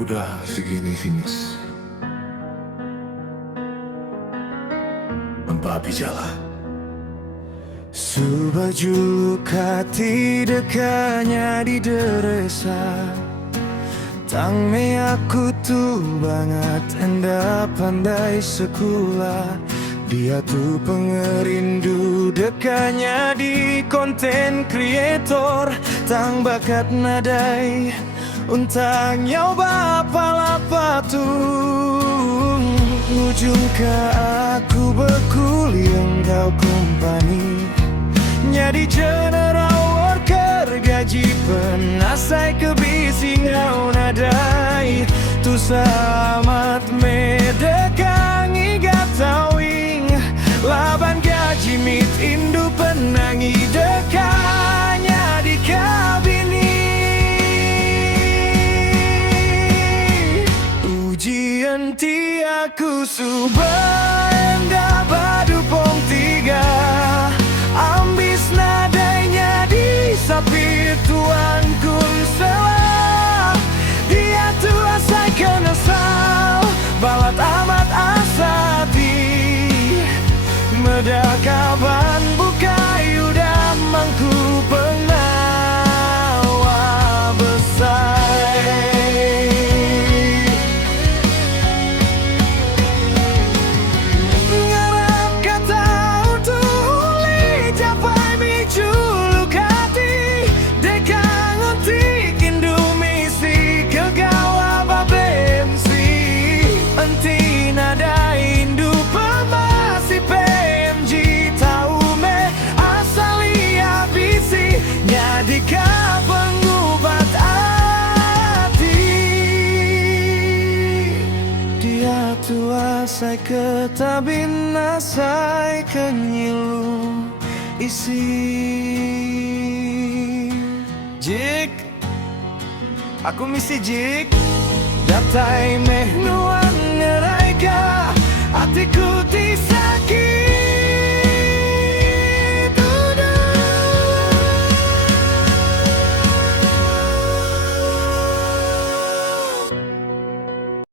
Udah segini finish. Mempapi jalan. Subaju kati dekanya di deresa. Tang me aku tuh banget enda pandai sekolah. Dia tuh pengerindu dekanya di konten kreator. Tang bakat nadai untang nyoba palapa tuh. Ujung ke aku berkuliah kau kompani. Nyadi general worker gaji penasai kebisi ngau nadai. Tu selamat medekangi gatawing. Laban gaji mit indu penangi dekanya di kabini. Ujian ti aku subah endah badu pom tiga. Ambis nadainya di sapi tuan kun salah. Dia tua saya kenal balat amat asati. Medakaban bukai udah mangku pengawa besar. Jika pengubat hati. Dia tua saya ketabin nasai kenyilu isi. Jik aku misi jik datai meh nuan ngeraika hatiku ti sakit.